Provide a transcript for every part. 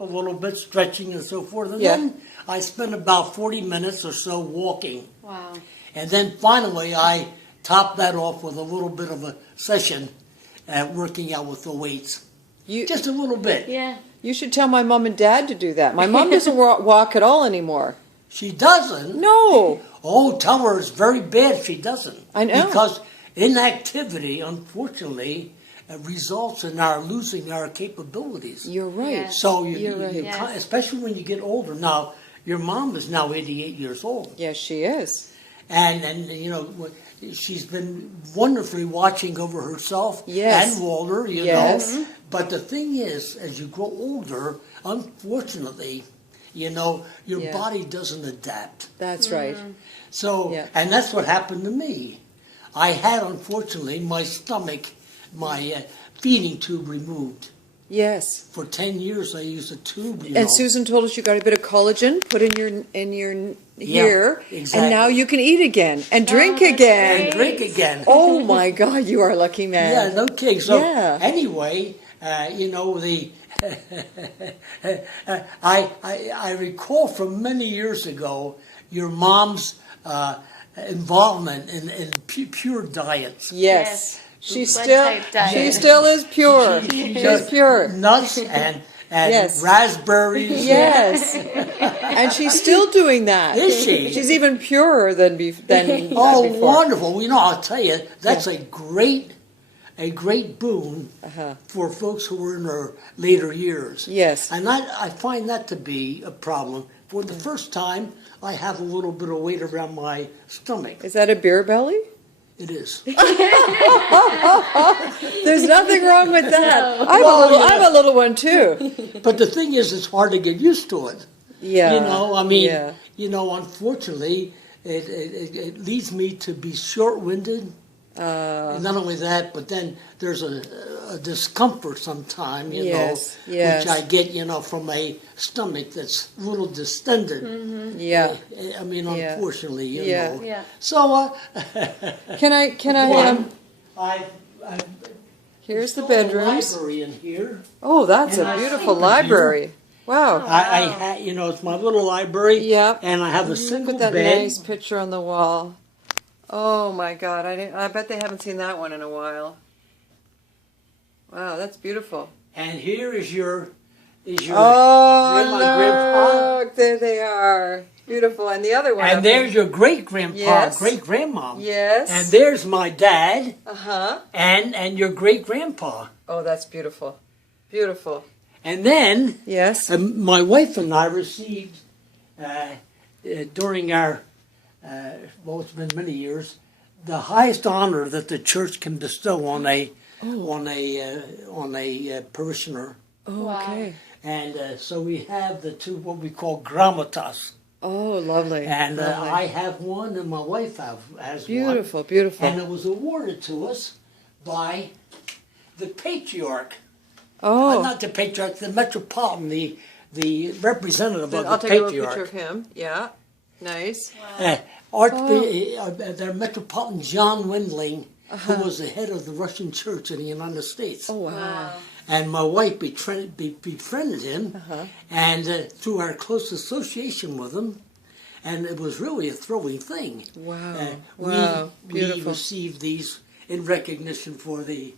a little bit, stretching and so forth. And Yeah. then I spent about 40 minutes or so walking. Wow. And then finally I topped that off with a little bit of a session working out with the weights. You, Just a little bit. Yeah. you should tell my mom and dad to do that. My mom doesn't walk at all anymore. She doesn't. No. Oh, tell her it's very bad if she doesn't. I know. Because inactivity, unfortunately, results in our losing our capabilities. You're right. Yes. So You're right. Yes. especially when you get older. Now, your mom is now 88 years old, Yes, she is. and you know she's been wonderfully watching over herself Yes. and Walter. You Yes. know, but the thing is, as you grow older, unfortunately, you know your Yeah. body doesn't adapt. That's right. So, Yeah. and that's what happened to me. I had, unfortunately, my stomach, my feeding tube removed. Yes. For 10 years, I used a tube. You And know. Susan told us you got a bit of collagen put in your here, exactly. and now you can eat again and drink that's again. And drink again. Oh my God, you are a lucky man. Yeah, no kidding. So Yeah. anyway, you know the. I recall from many years ago your mom's involvement in pure diets. Yes. Yes. She's Blood still type diet. she still is pure. She She's just pure. nuts and Yes. raspberries. Yes. And she's still doing that. Is she? She's even purer than Oh, before. wonderful! You know, I'll tell you, that's a great boon for folks who are in their later years. Yes. And I find that to be a problem. For the first time, I have a little bit of weight around my stomach. Is that a beer belly? It is. There's nothing wrong with that. Well, I'm a little one too. But the thing is, it's hard to get used to it. Yeah. You know, I mean, Yeah. you know, unfortunately, it leads me to be short-winded. And not only that, but then there's a discomfort sometime, you Yes, know, yes. which I get, you know, from a stomach that's a little distended. Yeah. I mean, Yeah. unfortunately, you Yeah. know. Yeah. So, Can I I here's the installed a bedrooms. library in here. Oh, that's And a I beautiful think library. Wow. I you know, it's my little library. Yep. And I have a single Look at that bed. nice picture on the wall. Oh my God, I bet they haven't seen that one in a while. Wow, that's beautiful. And here is your Oh, grandma, grandpa. look, there they are. Beautiful. And the other one. And up there's your great grandpa, Yes. great grandmom. Yes. And there's my dad Uh-huh. and your great grandpa. Oh, that's beautiful. Beautiful. And then Yes. my wife and I received during our well, it's been many years, the highest honor that the church can bestow on a parishioner. Oh, Wow. okay. And so we have the two what we call grammatas. Oh, lovely. And lovely. I have one, and my wife has one. Beautiful, beautiful. And it was awarded to us by the patriarch. Oh, Not the patriarch, the metropolitan, the representative then of I'll the take a little patriarch. picture of him. Yeah. Nice. Their metropolitan John Windling, who was the head of the Russian church in the United States. Oh, wow. Wow. And my wife befriended him, and through our close association with him, and it was really a thrilling thing. Wow. Wow. We Beautiful. received these in recognition for the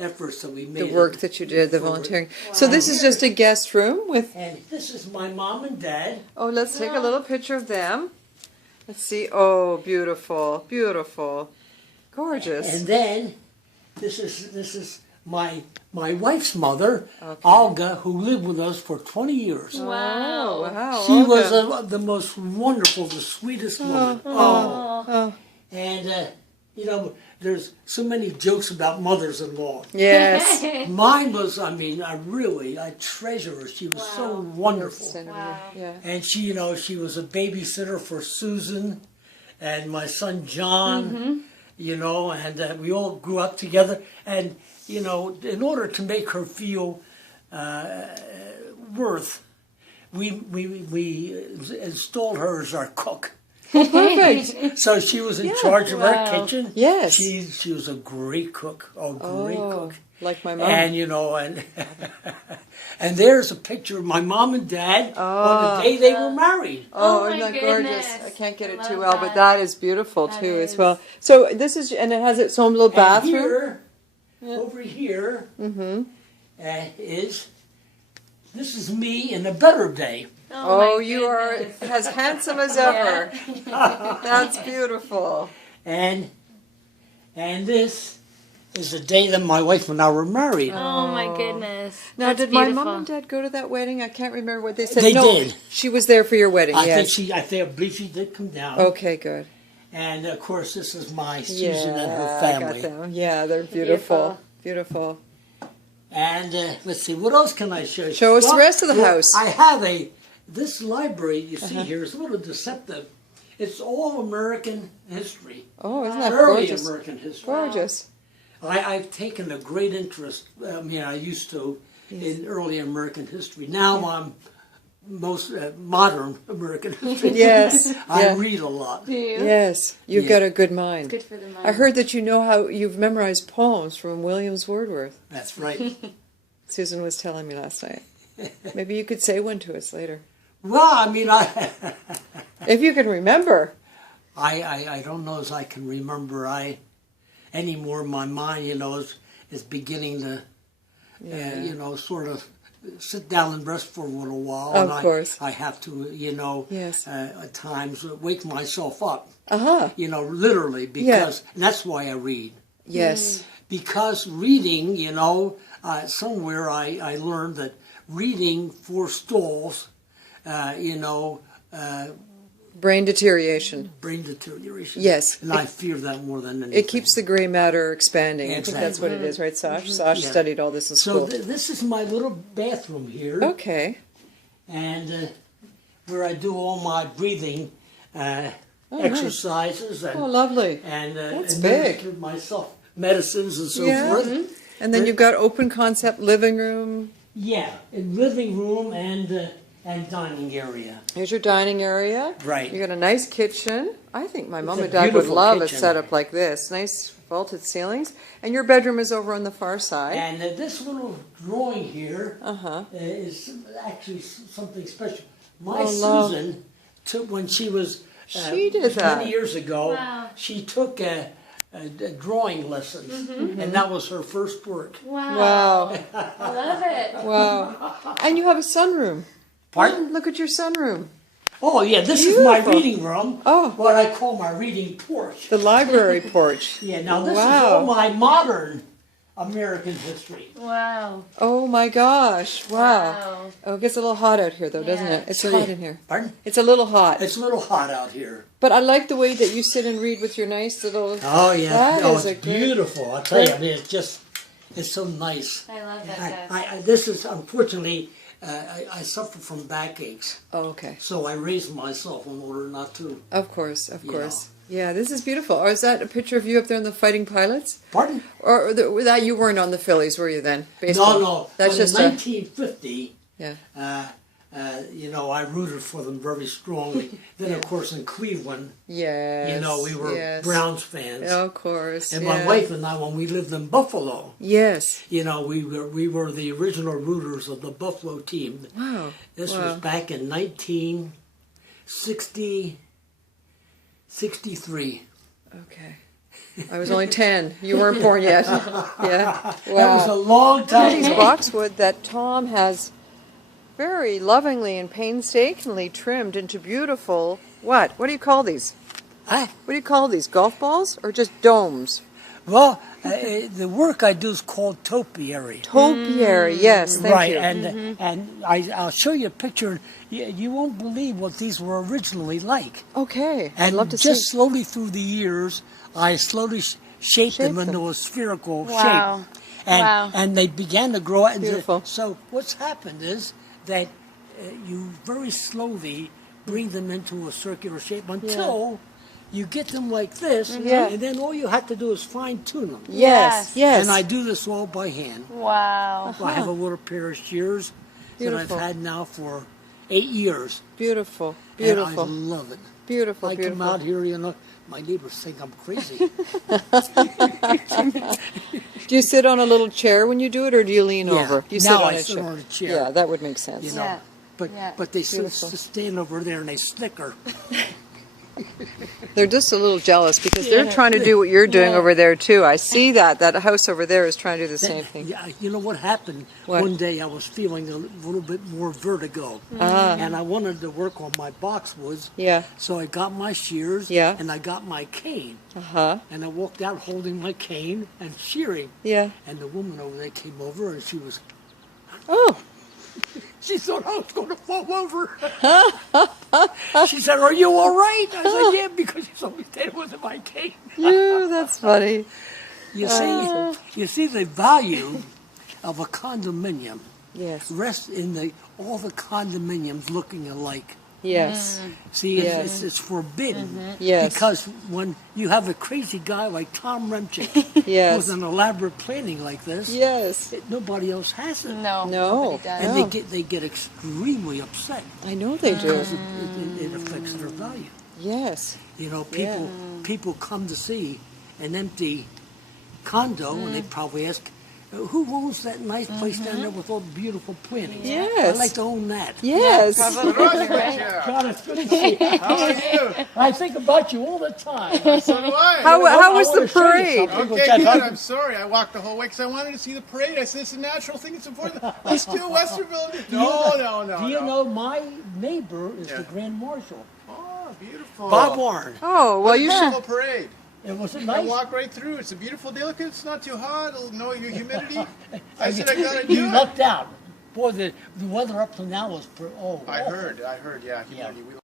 efforts that we made. The work that you did, the forward. volunteering. So this is just a guest room with. And this is my mom and dad. Oh, let's take a little picture of them. Let's see. Oh, beautiful, beautiful, gorgeous. And then this is my wife's mother, Olga, who lived with us for 20 years. Wow. Wow. She Olga. was the most wonderful, the sweetest woman. Oh. And you know, there's so many jokes about mothers-in-law. Yes. Mine was, I treasure her. She was so wonderful. Wow. Yeah. And she, you know, she was a babysitter for Susan and my son John, you know, and we all grew up together. And, you know, in order to make her feel worth, we installed her as our cook. Perfect. So she was in charge of our Wow. kitchen. Yes. She was a great cook. Oh, great cook. Like my mom. And you know, and and there's a picture of my mom and dad on the day they were married. Oh, Oh isn't my that gorgeous? goodness. I can't get I it love too well, but that. that is beautiful That too as is. well. So this is, and it has its own little And bathroom. here, over here, is this is me in a better day. Oh, my you are goodness. as handsome as ever. That's beautiful. And this is the day that my wife and I were married. Oh my goodness. Now, That's did my beautiful. mom and dad go to that wedding? I can't remember what they said. They no, did. She was there for your wedding. I Yes. I believe she did come down. Okay, good. And of course, this is my Susan and her I got family. them. Yeah, they're beautiful. Beautiful. And let's see, what else can I show you? Show us the rest of the house. I have this library you see here is a little deceptive. It's all American history. Oh, isn't that Early gorgeous? American history. Gorgeous. I've taken a great interest, I used to, in early American history. Now I'm most modern American history. Yes. I Yeah. read a lot. Do you? Yes, you've Yeah. got a good mind. Good for the mind. I heard that you know how you've memorized poems from Williams Wordsworth. That's right. Susan was telling me last night. Maybe you could say one to us later. Well, I mean, If you can remember. I don't know as I can remember anymore. My mind, is beginning to, sort of sit down and rest for a little while. Of and course. I have to, Yes. at times wake myself up, Uh-huh. literally, because and that's why I read. Yes. Because reading, somewhere I learned that reading forestalls, Brain deterioration. brain deterioration. Yes. And I fear that more than anything. It keeps the gray matter expanding. I think that's what it is, right, Sash? Sash Yeah. studied all this in So school. this is my little bathroom here, Okay. and where I do all my breathing exercises Oh, lovely. and That's administer myself medicines and so Yeah. forth. And then you've got open concept living room. Yeah, in living room and dining area. Here's your dining area. Right. You got a nice kitchen. I think my mom a and dad would beautiful love a kitchen. setup like this. Nice vaulted ceilings. And your bedroom is over on the far side. And this little drawing here Uh-huh. is actually something special. My Oh, love. Susan took when she was She did that. many years ago. Wow. She took drawing lessons, and that was her first work. Wow. Wow. I love it. Wow. And you have a sunroom. Pardon? Look at your sunroom. Oh yeah, this is my Beautiful. reading room. Oh. What I call my reading porch. The library porch. Yeah. Now this is Wow. all my modern American history. Wow. Oh my gosh. Wow. Wow. Oh, it gets a little hot out here though, doesn't Yeah. it? It's So, hot in here. Pardon? It's a little hot. It's a little hot out here. But I like the way that you sit and read with your nice little... Oh yeah. That oh, is it's a great- beautiful. I tell you, I mean, it's so nice. I love that, Jeff. This is unfortunately, I suffer from backaches, Oh, okay. so I raise myself in order not to. Of course, of Yeah. course. Yeah, this is beautiful. Or is that a picture of you up there in the Fighting Pilots? Pardon? Or that you weren't on the Phillies, were you then? Baseball. No. That's But just in a... 1950, Yeah. I rooted for them very strongly. Then, of course, in Cleveland, Yes. we were yes. Browns fans. Of course. And yeah. my wife and I, when we lived in Buffalo, Yes. we were the original rooters of the Buffalo team. Wow. This Wow. was back in 1963. Okay. I was only 10. You weren't born yet. Yeah. That was a Wow. long time These ago. boxwood that Tom has very lovingly and painstakingly trimmed into beautiful... What? What do you call these? Huh? What do you call these? Golf balls or just domes? Well, the work I do is called topiary. Topiary, yes, thank Right, you. and I'll show you a picture. You won't believe what these were originally like. Okay, I'd And love to just see. slowly through the years, I slowly shaped them Shaped them. into a spherical Wow. shape. And, Wow. and they began to grow out. Beautiful. So what's happened is that you very slowly bring them into a circular shape until you get them like this, Yeah. and then all you have to do is fine tune them. Yes, yes. And I do this all by hand. Wow. I have a little pair of shears that I've Beautiful. had now for 8 years. Beautiful, And I beautiful, love it. beautiful, I come beautiful. out here, you know, my neighbors think I'm crazy. Do you sit on a little chair when you do it, or do you lean Yeah. over? You Now sit on I a sit chair. on a chair. Yeah, that would make sense. You know, Yeah. but Yeah. but they Beautiful. stand over there and they snicker. They're just a little jealous because they're Yeah. trying to do what you're doing Yeah. over there too. I see that. That house over there is trying to do the same thing. Yeah, you know what happened? What? One day I was feeling a little bit more vertigo, Ah. and I wanted to work on my boxwoods. Yeah. So I got my shears. Yeah. And I got my cane, Uh-huh. and I walked out holding my cane and shearing. Yeah. And the woman over there came over, and she Oh, thought I was going to fall over. She said, "Are you all right?" I said, "Yeah," because she saw me standing with my cane. you, that's funny. You see the value of a condominium Yes. rests in all the condominiums looking alike. Yes. See, Yes. it's forbidden. Yes. Because when you have a crazy guy like Tom Remchick Yes. with an elaborate planning like this, Yes. nobody else has it. No. No. Nobody does. And No. they get extremely upset I know they do. because it affects their value. Yes. You know, Yeah. people come to see an empty condo and they probably ask, who owns that nice place down there with all the beautiful plantings? Yes. I'd like to own that. Yes. Probably. God, it's good to see you. How are you? I think about you all the time. So do I. How was I the wanna show you parade? something, which Okay, I good. thought- I'm sorry. I walked the whole way because I wanted to see the parade. I said it's a natural thing. It's important. Let's do Westerville. No. Do you know my neighbor is Yeah. the Grand Marshal, Oh, beautiful. Bob Warren. Oh, well, you should. Beautiful parade. It was a I nice. walk right through. It's a beautiful day. Look, it's not too hot. No humidity. I said I gotta do You it. lucked out. Boy, the weather up to now was I heard. Yeah, humidity. We